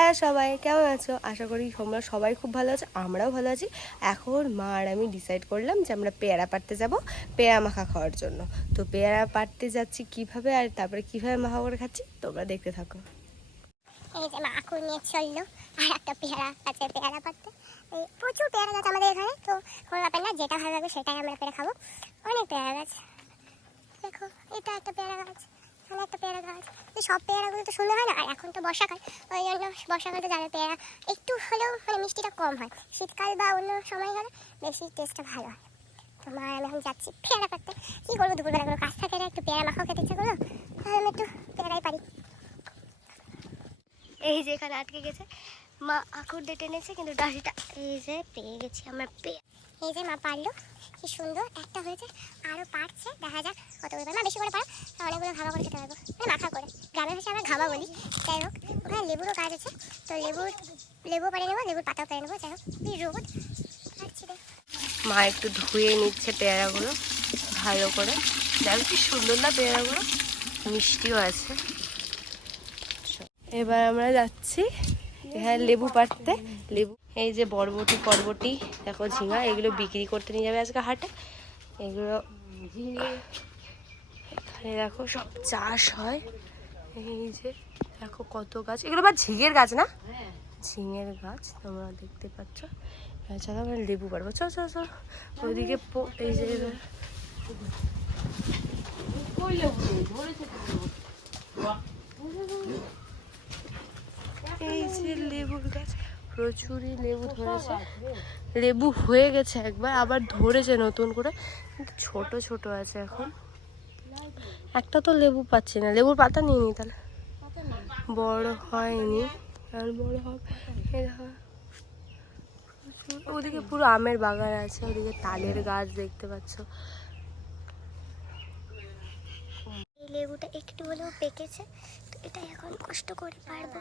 হ্যাঁ সবাই কেমন আছো? আশা করি তোমরা সবাই খুব ভালো আছো, আমরাও ভালো আছি। এখন মা আর আমি ডিসাইড করলাম যে আমরা পেয়ারা পাড়তে যাব পেয়ারা মাখা খাওয়ার জন্য। তো পেয়ারা পাড়তে যাচ্ছি কিভাবে আর তারপরে কিভাবে মাখা করে খাচ্ছি তোমরা দেখতে থাকো। এই যে মা আকুর নিয়ে চললো আর একটা পেয়ারা আছে পেয়ারা পাড়তে। এই প্রচুর পেয়ারা গাছ আমাদের এখানে, তো কোনো ব্যাপার না, যেটা ভালো লাগবে সেটাই আমরা পেয়ারা খাবো। অনেক পেয়ারা গাছ, দেখো এটা একটা পেয়ারা গাছ, এখানে একটা পেয়ারা গাছ। এই সব পেয়ারাগুলো তো সুন্দর হয় না, আর এখন তো বর্ষাকাল, ওই জন্য বর্ষাকালে যাবে পেয়ারা একটু হলেও মানে মিষ্টিটা কম হয়। শীতকাল বা অন্য সময় হলে বেশি টেস্টটা ভালো হয়। তো মা আমি এখন যাচ্ছি পেয়ারা পাড়তে। কী করবো, দুপুরবেলা কোনো কাজ থাকে না, একটু পেয়ারা মাখাও খেতে ইচ্ছা করলো, তাহলে আমি একটু পেয়ারাই পারি। এই যে এখানে আটকে গেছে, মা আকুর দিয়ে টেনেছে কিন্তু ডাঁড়িটা এই যে পেয়ে গেছি আমরা পেয়ে। এই যে মা পারলো, কি সুন্দর একটা হয়েছে, আরও পারছে, দেখা যাক কতগুলো পারে। না বেশি করে পারো, অনেকগুলো ঘামা করে খেতে পারবো, মানে মাখা করে। গ্রামের ভাষায় আমরা ঘামা বলি। যাই হোক, ওখানে লেবুরও গাছ আছে, তো লেবু পাড়ে নেবো, লেবুর পাতাও পেরে নেবো। যাই হোক কি রোদ পাচ্ছি রে। মা একটু ধুয়ে নিচ্ছে পেয়ারাগুলো ভালো করে। দেখো কি সুন্দর না পেয়ারাগুলো, মিষ্টিও আছে। এবার আমরা যাচ্ছি এখানে লেবু পাড়তে। লেবু এই যে বরবটি দেখো, ঝিঙা, এগুলো বিক্রি করতে নিয়ে যাবে আজকে হাটে। এগুলো এখানে দেখো সব চাষ হয়। এই যে দেখো কত গাছ, এগুলো বা ঝিঙের গাছ না, ঝিঙের গাছ তোমরা দেখতে পাচ্ছ। চলো আমরা লেবু পাড়বো, চল চল চল ওইদিকে। এই যে এই যে লেবুর গাছ, প্রচুরই লেবু ধরেছে। লেবু হয়ে গেছে একবার, আবার ধরেছে নতুন করে, কিন্তু ছোট ছোট আছে এখন। একটা তো লেবু পাচ্ছি না, লেবুর পাতা নিয়ে নি, তাহলে বড় হয়নি আর বড় হবে। ওদিকে পুরো আমের বাগান আছে, ওদিকে তালের গাছ দেখতে পাচ্ছ। এই লেবুটা একটু হলেও পেকেছে, তো এটা এখন কষ্ট করে পারবো।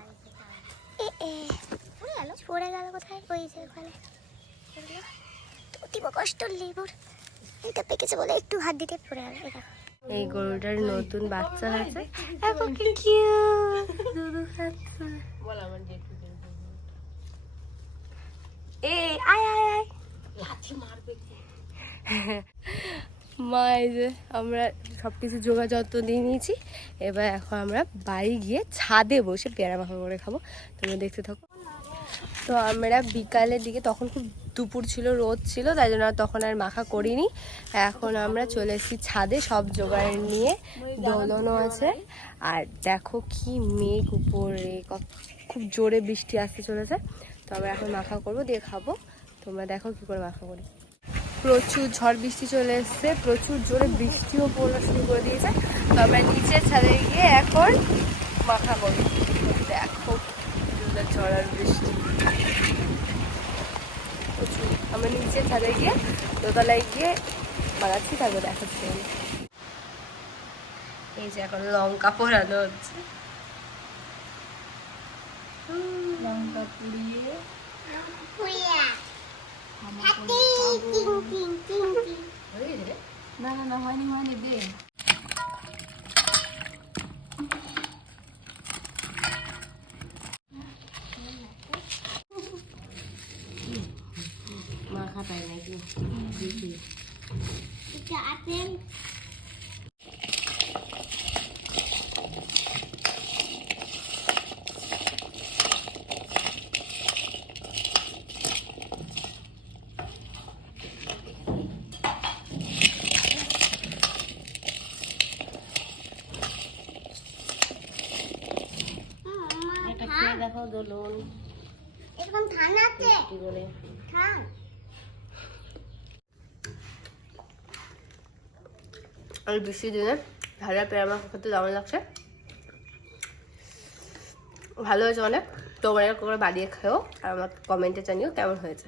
পড়ে গেল কোথায়, ওই যে ওখানে অতীব কষ্ট লেবুর। এটা পেকেছে বলে একটু হাত দিতে পড়ে গেল। এটা এই গরুটার নতুন বাচ্চা হয়েছে, এখন কি কিউট দুধ খাচ্ছে। এই আয় আয় আয়, লাঠি মারবে কি। মা এই যে আমরা সব কিছু জোগাড় যত্ন দিয়ে নিয়েছি। এবার এখন আমরা বাড়ি গিয়ে ছাদে বসে পেয়ারা মাখা করে খাবো, তোমরা দেখতে থাকো। তো আমরা বিকালের দিকে, তখন খুব দুপুর ছিল, রোদ ছিল, তাই জন্য তখন আর মাখা করিনি। এখন আমরা চলে এসেছি ছাদে সব জোগাড় নিয়ে, দোলনও আছে। আর দেখো কি মেঘ উপরে, খুব জোরে বৃষ্টি আসতে চলেছে। তো আমরা এখন মাখা করবো, দিয়ে খাবো। তোমরা দেখো কি করে মাখা করি। প্রচুর ঝড় বৃষ্টি চলে এসছে, প্রচুর জোরে বৃষ্টিও পড়া শুরু করে দিয়েছে। তো আমরা নিচের ছাদে গিয়ে এখন মাখা করি। দেখো ঝড় আর বৃষ্টি প্রচুর। আমরা নিচের ছাদে গিয়ে দোতলায় গিয়ে বানাচ্ছি, তারপর দেখাচ্ছি। এই যে এখন লঙ্কা পোড়ানো হচ্ছে, লঙ্কা পুড়িয়ে না না না হয়নি হয়নি দে। মাখা তাই নাকি দেখি আপেল। দেখো দোলন এরকম ঠান্ডা আছে বলে আর বৃষ্টির দিনে ভালো পেয়ারা মাখা খেতে দারুণ লাগছে, ভালো হয়েছে অনেক। তোমরা করে বানিয়ে খেও আর আমাকে কমেন্টে জানিও কেমন হয়েছে।